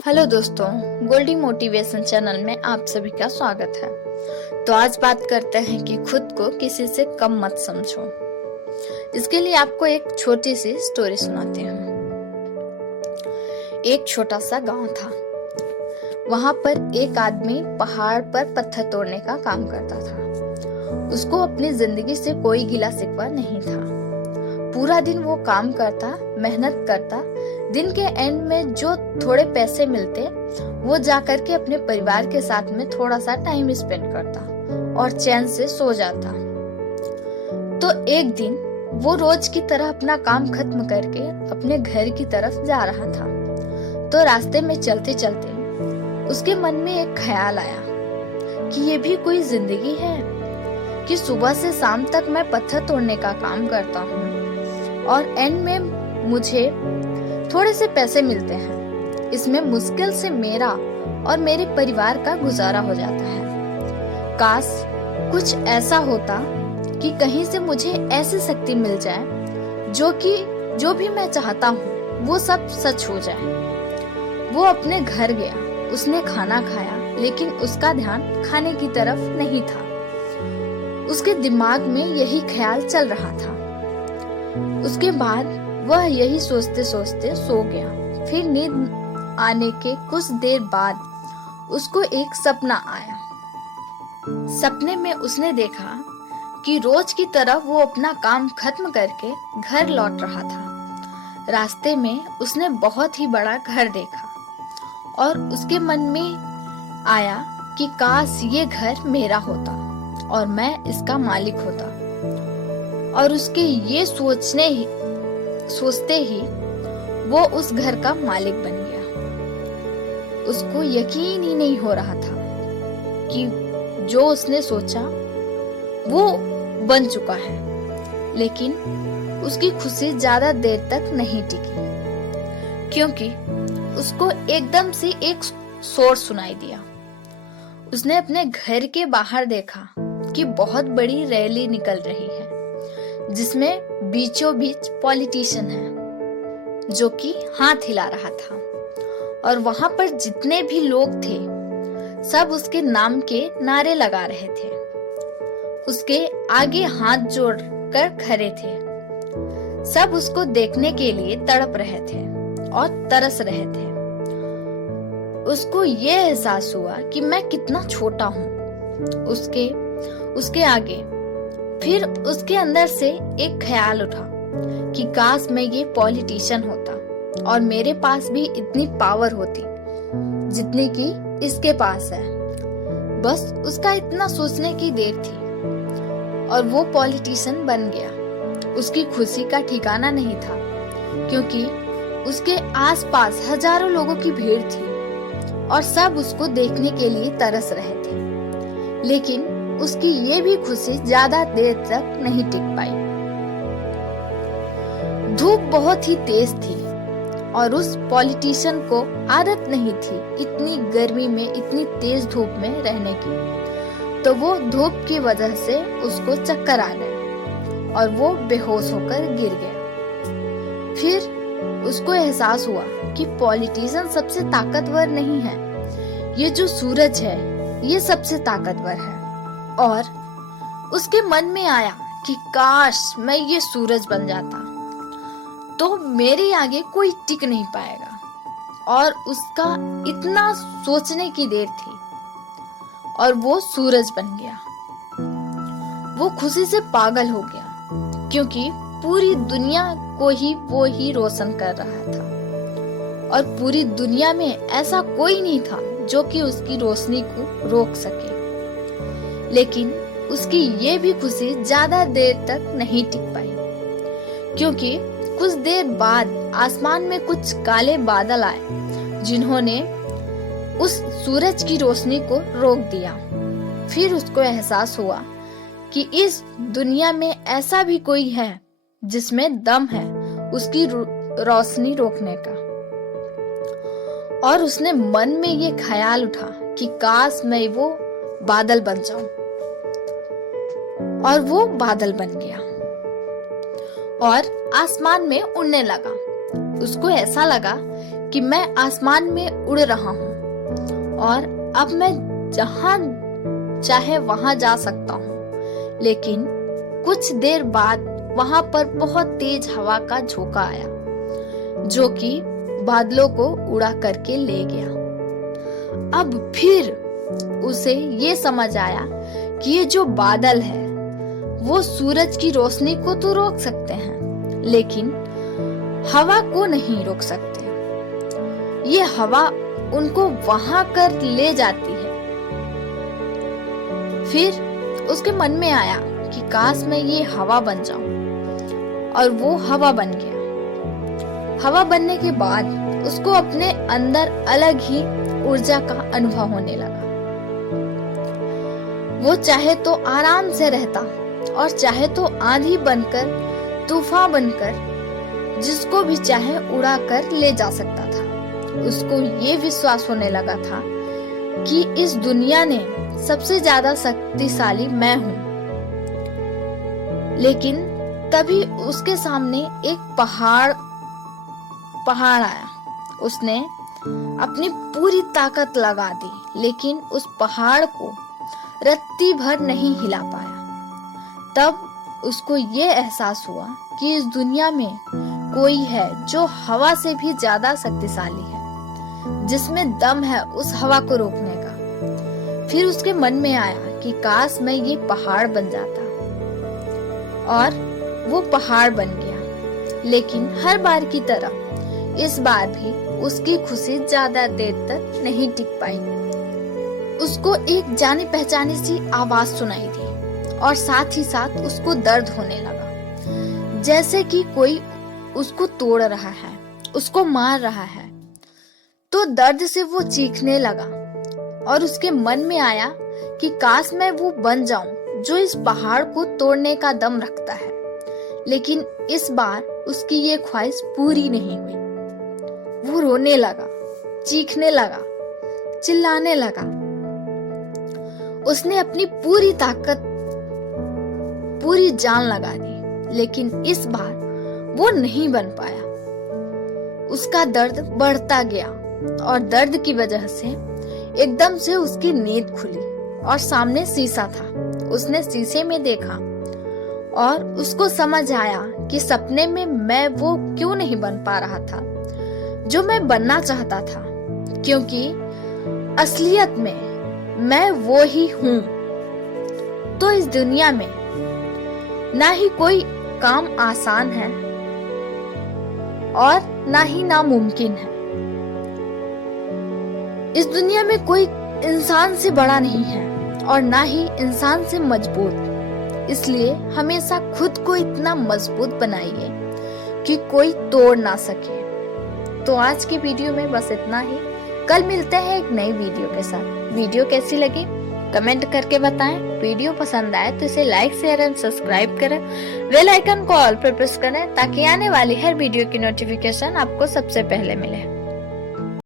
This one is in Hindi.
हेलो दोस्तों, गोल्डी मोटिवेशन चैनल में आप सभी का स्वागत है। तो आज बात करते हैं कि खुद को किसी से कम मत समझो। इसके लिए आपको एक छोटी सी स्टोरी सुनाती हूँ। एक छोटा सा गांव था। वहां पर एक आदमी पहाड़ पर पत्थर तोड़ने का काम करता था। उसको अपनी जिंदगी से कोई गिला शिकवा नहीं था। पूरा दिन वो काम करता, मेहनत करता। दिन के एंड में जो थोड़े पैसे मिलते वो जाकर के अपने परिवार के साथ में थोड़ा सा टाइम स्पेंड करता और चैन से सो जाता। तो एक दिन वो रोज की तरह अपना काम खत्म करके अपने घर की तरफ जा रहा था। तो रास्ते में चलते चलते उसके मन में एक ख्याल आया कि ये भी कोई जिंदगी है कि सुबह से शाम तक मैं पत्थर तोड़ने का काम करता हूँ और एंड में मुझे थोड़े से पैसे मिलते हैं। इसमें मुश्किल से मेरा और मेरे परिवार का गुजारा हो जाता है। काश कुछ ऐसा होता कि कहीं से मुझे ऐसी शक्ति मिल जाए जो भी मैं चाहता हूँ वो सब सच हो जाए। वो अपने घर गया, उसने खाना खाया, लेकिन उसका ध्यान खाने की तरफ नहीं था। उसके दिमाग में यही ख्याल चल रहा था। उसके बाद वह यही सोचते सोचते सो गया। फिर नींद आने के कुछ देर बाद उसको एक सपना आया। सपने में उसने देखा कि रोज की तरह वो अपना काम खत्म करके घर लौट रहा था। रास्ते में उसने बहुत ही बड़ा घर देखा और उसके मन में आया कि काश ये घर मेरा होता और मैं इसका मालिक होता। और उसके ये सोचते ही वो उस घर का मालिक बन गया। उसको यकीन ही नहीं हो रहा था कि जो उसने सोचा वो बन चुका है। लेकिन उसकी खुशी ज्यादा देर तक नहीं टिकी, क्योंकि उसको एकदम से एक शोर सुनाई दिया। उसने अपने घर के बाहर देखा कि बहुत बड़ी रैली निकल रही है, जिसमें बीचों बीच पॉलिटिशियन है जो कि हाथ हिला रहा था। और वहां पर जितने भी लोग थे सब उसके नाम के नारे लगा रहे थे। उसके आगे हाथ जोड़कर खड़े थे। सब उसको देखने के लिए तड़प रहे थे और तरस रहे थे। उसको ये एहसास हुआ कि मैं कितना छोटा हूँ उसके आगे। फिर उसके अंदर से एक ख्याल उठा कि काश मैं ये पॉलिटिशियन होता और मेरे पास भी इतनी पावर होती जितनी कि इसके पास है। बस उसका इतना सोचने की देर थी और वो पॉलिटिशियन बन गया। उसकी खुशी का ठिकाना नहीं था, क्योंकि उसके आसपास हजारों लोगों की भीड़ थी और सब उसको देखने के लिए तरस रहे थे। लेकिन उसकी ये भी खुशी ज्यादा देर तक नहीं टिक पाई। धूप बहुत ही तेज थी और उस पॉलिटिशियन को आदत नहीं थी इतनी गर्मी में, इतनी तेज धूप में रहने की। तो वो धूप की वजह से उसको चक्कर आ गए और वो बेहोश होकर गिर गया। फिर उसको एहसास हुआ कि पॉलिटिशियन सबसे ताकतवर नहीं है, ये जो सूरज है ये सबसे ताकतवर है। और उसके मन में आया कि काश मैं ये सूरज बन जाता तो मेरे आगे कोई टिक नहीं पाएगा। और उसका इतना सोचने की देर थी और वो सूरज बन गया। वो खुशी से पागल हो गया, क्योंकि पूरी दुनिया को ही वो ही रोशन कर रहा था और पूरी दुनिया में ऐसा कोई नहीं था जो कि उसकी रोशनी को रोक सके। लेकिन उसकी ये भी खुशी ज्यादा देर तक नहीं टिक पाई, क्योंकि कुछ देर बाद आसमान में कुछ काले बादल आए जिन्होंने उस सूरज की रोशनी को रोक दिया। फिर उसको एहसास हुआ कि इस दुनिया में ऐसा भी कोई है जिसमें दम है उसकी रोशनी रोकने का। और उसने मन में ये ख्याल उठा कि काश मैं वो बादल बन जाऊं। और वो बादल बन गया और आसमान में उड़ने लगा। उसको ऐसा लगा कि मैं आसमान में उड़ रहा हूँ और अब मैं जहां चाहे वहां जा सकता हूँ। लेकिन कुछ देर बाद वहां पर बहुत तेज हवा का झोंका आया जो कि बादलों को उड़ा करके ले गया। अब फिर उसे ये समझ आया कि ये जो बादल है वो सूरज की रोशनी को तो रोक सकते हैं लेकिन हवा को नहीं रोक सकते। ये हवा उनको वहां कर ले जाती है। फिर उसके मन में आया कि काश मैं ये हवा बन जाऊं और वो हवा बन गया। हवा बनने के बाद उसको अपने अंदर अलग ही ऊर्जा का अनुभव होने लगा। वो चाहे तो आराम से रहता और चाहे तो आंधी बनकर, तूफान बनकर जिसको भी चाहे उड़ा कर ले जा सकता था। उसको ये विश्वास होने लगा था कि इस दुनिया ने सबसे ज्यादा शक्तिशाली मैं हूं। लेकिन तभी उसके सामने एक पहाड़ आया। उसने अपनी पूरी ताकत लगा दी लेकिन उस पहाड़ को रत्ती भर नहीं हिला पाया। तब उसको ये एहसास हुआ कि इस दुनिया में कोई है जो हवा से भी ज्यादा शक्तिशाली है, जिसमें दम है उस हवा को रोकने का। फिर उसके मन में आया कि काश मैं ये पहाड़ बन जाता, और वो पहाड़ बन गया। लेकिन हर बार की तरह इस बार भी उसकी खुशी ज्यादा देर तक नहीं टिक पाई। उसको एक जानी पहचानी सी आवाज सुनाई दी और साथ ही साथ उसको दर्द होने लगा, जैसे कि कोई उसको तोड़ रहा है, उसको मार रहा है। तो दर्द से वो चीखने लगा और उसके मन में आया कि काश मैं वो बन जाऊं जो इस पहाड़ को तोड़ने का दम रखता है। लेकिन इस बार उसकी ये ख्वाहिश पूरी नहीं हुई। वो रोने लगा, चीखने लगा, चिल्लाने लगा। उसने अपनी पूरी ताकत, पूरी जान लगा दी, लेकिन इस बार वो नहीं बन पाया। उसका दर्द बढ़ता गया और दर्द की वजह से एकदम से उसकी नींद खुली और सामने शीशा था। उसने शीशे में देखा और उसको समझ आया कि सपने में मैं वो क्यों नहीं बन पा रहा था जो मैं बनना चाहता था, क्योंकि असलियत में मैं वो ही हूँ। तो इस दुनिया में ना ही कोई काम आसान है और ना ही नामुमकिन है। इस दुनिया में कोई इंसान से बड़ा नहीं है और ना ही इंसान से मजबूत। इसलिए हमेशा खुद को इतना मजबूत बनाइए कि कोई तोड़ ना सके। तो आज की वीडियो में बस इतना ही। कल मिलते हैं एक नई वीडियो के साथ। वीडियो कैसी लगी कमेंट करके बताएं। वीडियो पसंद आए तो इसे लाइक, शेयर एंड सब्सक्राइब करें। बेल आइकन को ऑल पर प्रेस करें ताकि आने वाली हर वीडियो की नोटिफिकेशन आपको सबसे पहले मिले।